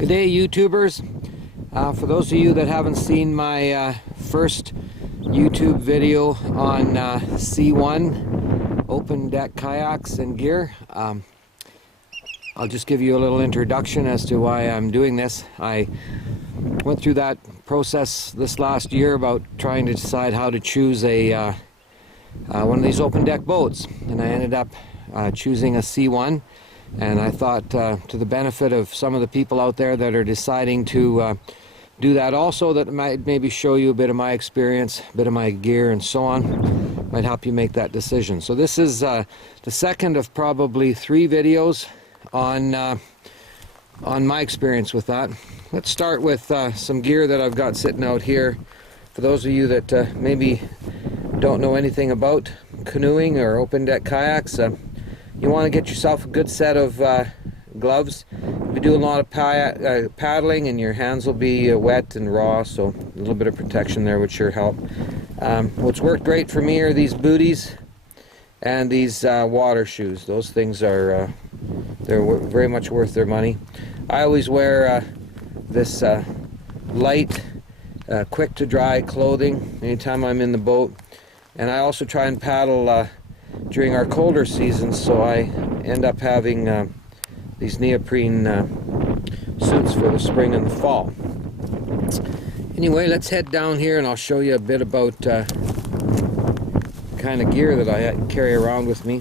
Good day, YouTubers. For those of you that haven't seen my first YouTube video on C1 open deck kayaks and gear, I'll just give you a little introduction as to why I'm doing this. I went through that process this last year about trying to decide how to choose a one of these open deck boats, and I ended up choosing a C1. And I thought, to the benefit of some of the people out there that are deciding to do that also, that might maybe show you a bit of my experience, a bit of my gear and so on, might help you make that decision. So this is the second of probably 3 videos on my experience with that. Let's start with some gear that I've got sitting out here. For those of you that maybe don't know anything about canoeing or open deck kayaks, you want to get yourself a good set of gloves. You'll be doing a lot of paddling, and your hands will be wet and raw, so a little bit of protection there would sure help. What's worked great for me are these booties and these water shoes. Those things are they're very much worth their money. I always wear this light, quick to dry clothing anytime I'm in the boat, and I also try and paddle during our colder seasons, so I end up having these neoprene suits for the spring and the fall. Anyway, let's head down here and I'll show you a bit about the kind of gear that I carry around with me.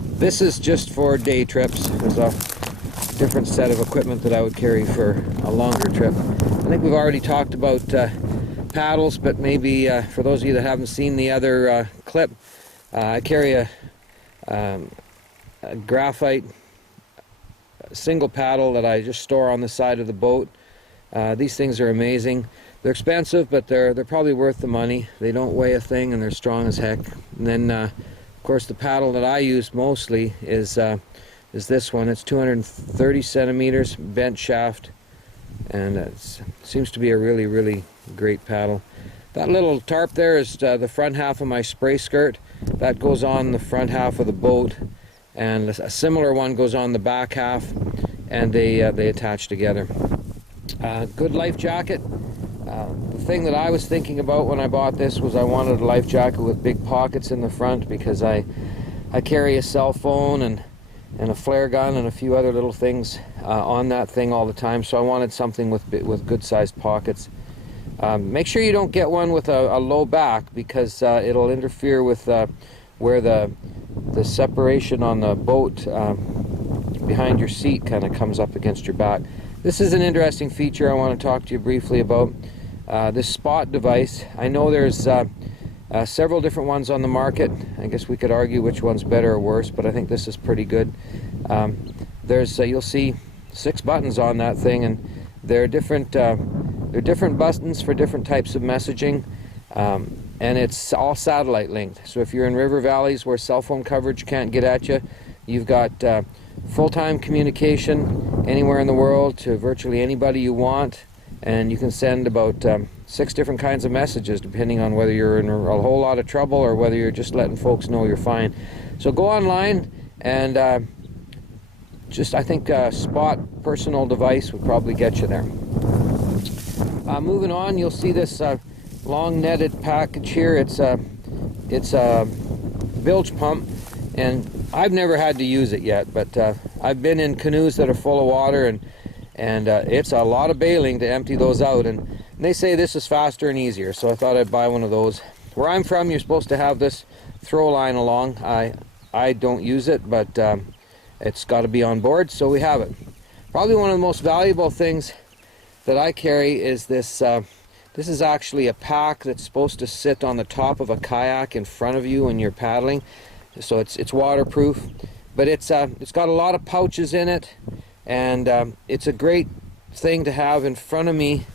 This is just for day trips. There's a different set of equipment that I would carry for a longer trip. I think we've already talked about paddles, but maybe for those of you that haven't seen the other clip, I carry a graphite single paddle that I just store on the side of the boat. These things are amazing. They're expensive, but they're probably worth the money. They don't weigh a thing, and they're strong as heck. And then, of course, the paddle that I use mostly is this one. It's 230 centimeters bent shaft, and it seems to be a really, really great paddle. That little tarp there is the front half of my spray skirt. That goes on the front half of the boat, and a similar one goes on the back half, and they attach together. Good life jacket. The thing that I was thinking about when I bought this was I wanted a life jacket with big pockets in the front, because I carry a cell phone and a flare gun and a few other little things on that thing all the time, so I wanted something with good sized pockets. Make sure you don't get one with a low back, because it'll interfere with where the separation on the boat behind your seat kind of comes up against your back. This is an interesting feature I want to talk to you briefly about. This spot device. I know there's several different ones on the market. I guess we could argue which one's better or worse, but I think this is pretty good. You'll see 6 buttons on that thing, and they're different buttons for different types of messaging, and it's all satellite linked. So if you're in river valleys where cell phone coverage can't get at you, you've got full-time communication anywhere in the world to virtually anybody you want, and you can send about 6 different kinds of messages depending on whether you're in a whole lot of trouble or whether you're just letting folks know you're fine. So go online and I think Spot personal device would probably get you there. Moving on, you'll see this long netted package here. It's a bilge pump, and I've never had to use it yet, but I've been in canoes that are full of water, and it's a lot of bailing to empty those out, and they say this is faster and easier, so I thought I'd buy one of those. Where I'm from, you're supposed to have this throw line along. I don't use it, but it's got to be on board, so we have it. Probably one of the most valuable things that I carry is this. This is actually a pack that's supposed to sit on the top of a kayak in front of you when you're paddling, so it's waterproof, but it's got a lot of pouches in it, and it's a great thing to have in front of me,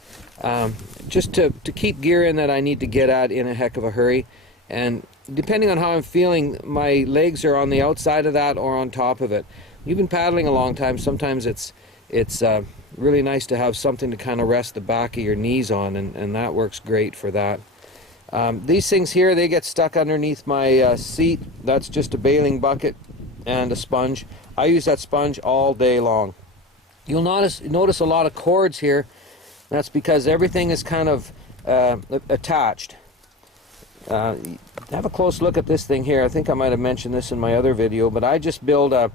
just to keep gear in that I need to get at in a heck of a hurry. And depending on how I'm feeling, my legs are on the outside of that or on top of it. You've been paddling a long time, sometimes it's really nice to have something to kind of rest the back of your knees on, and that works great for that. These things here, they get stuck underneath my seat. That's just a bailing bucket and a sponge. I use that sponge all day long. You'll notice a lot of cords here. That's because everything is kind of attached. Have a close look at this thing here. I think I might have mentioned this in my other video, but I just build a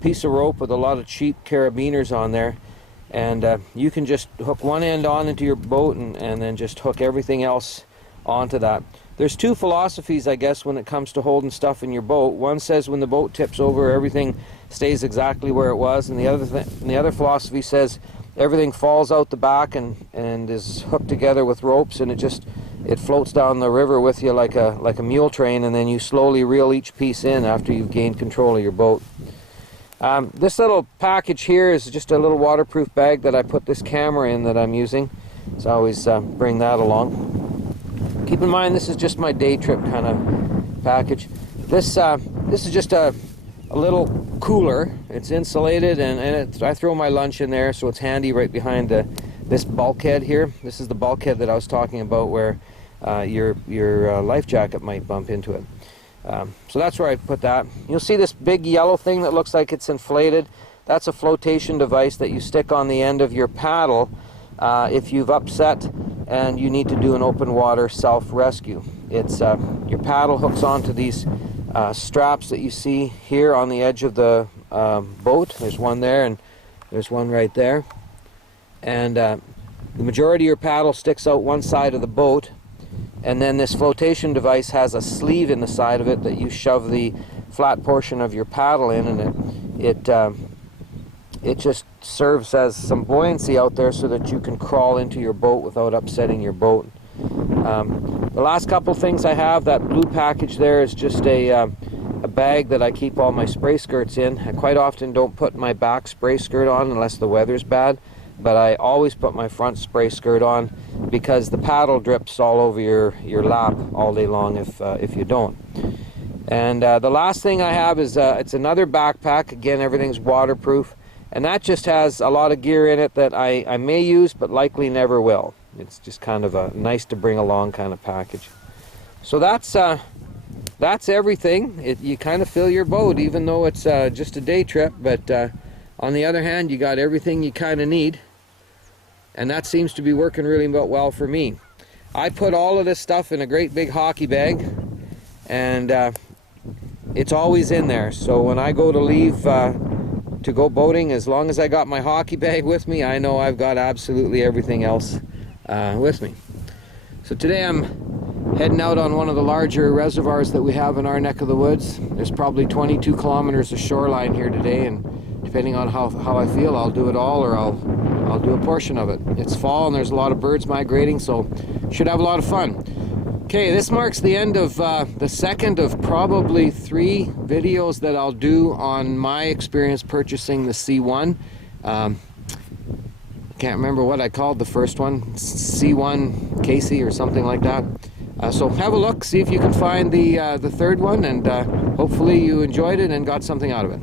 piece of rope with a lot of cheap carabiners on there, and you can just hook one end on into your boat and then just hook everything else onto that. There's two philosophies, I guess, when it comes to holding stuff in your boat. One says when the boat tips over, everything stays exactly where it was, and the other philosophy says everything falls out the back and is hooked together with ropes, and it floats down the river with you like a mule train, and then you slowly reel each piece in after you've gained control of your boat. This little package here is just a little waterproof bag that I put this camera in that I'm using, so I always bring that along. Keep in mind, this is just my day trip kind of package. This is just a little cooler. It's insulated, and I throw my lunch in there, so it's handy right behind this bulkhead here. This is the bulkhead that I was talking about, where your life jacket might bump into it. So that's where I put that. You'll see this big yellow thing that looks like it's inflated. That's a flotation device that you stick on the end of your paddle if you've upset and you need to do an open water self-rescue. It's your paddle hooks onto these straps that you see here on the edge of the boat. There's one there, and there's one right there. And the majority of your paddle sticks out one side of the boat, and then this flotation device has a sleeve in the side of it that you shove the flat portion of your paddle in, and it just serves as some buoyancy out there so that you can crawl into your boat without upsetting your boat. The last couple things I have, that blue package there is just a bag that I keep all my spray skirts in. I quite often don't put my back spray skirt on unless the weather's bad, but I always put my front spray skirt on because the paddle drips all over your lap all day long if you don't. And the last thing I have is it's another backpack. Again, everything's waterproof, and that just has a lot of gear in it that I may use but likely never will. It's just kind of a nice to bring along kind of package. So that's everything. You kind of fill your boat, even though it's just a day trip, but on the other hand, you got everything you kind of need, and that seems to be working really well for me. I put all of this stuff in a great big hockey bag, and it's always in there. So when I go to leave to go boating, as long as I got my hockey bag with me, I know I've got absolutely everything else with me. So today I'm heading out on one of the larger reservoirs that we have in our neck of the woods. There's probably 22 kilometers of shoreline here today, and depending on how I feel, I'll do it all, or I'll do a portion of it. It's fall and there's a lot of birds migrating, so should have a lot of fun. Okay, this marks the end of the second of probably 3 videos that I'll do on my experience purchasing the C1. Can't remember what I called the first one, C1 Kasy or something like that. So have a look, see if you can find the third one, and hopefully you enjoyed it and got something out of it.